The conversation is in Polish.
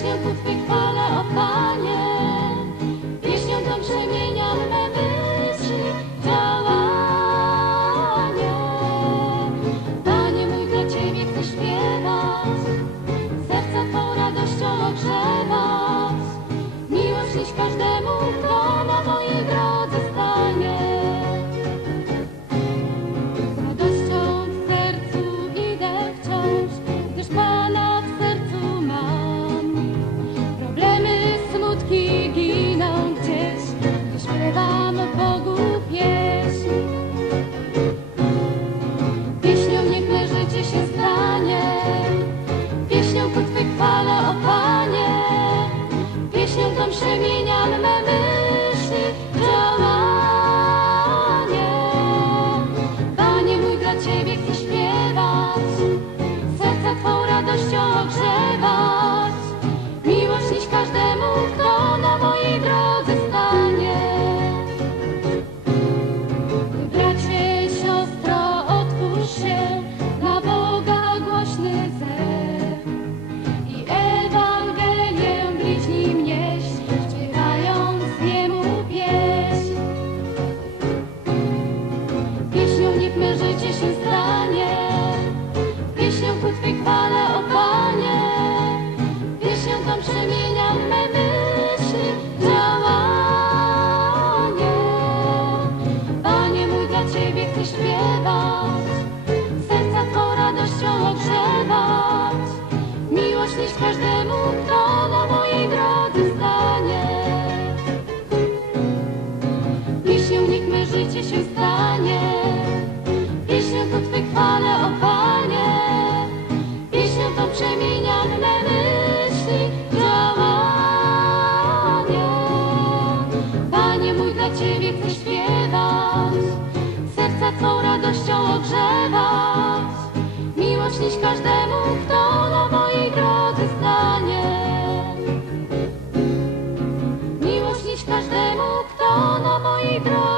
shape of Panie, o Panie, pieśnią tą przemieniam me myśli w działanie. Panie mój, dla Ciebie chcę Chcę śpiewać, serca Twą radością ogrzewać. Miłość nieść każdemu, kto na mojej drodze stanie. Pieśnią niech me życie się stanie, pieśnią ku Twej chwale, o Panie. Pieśnią tą przemieniam me myśli, działanie. Panie mój, dla Ciebie chcę śpiewać, Twą radością ogrzewać. Miłość nieść każdemu, kto na mojej drodze stanie. Miłość nieść każdemu, kto na mojej drodze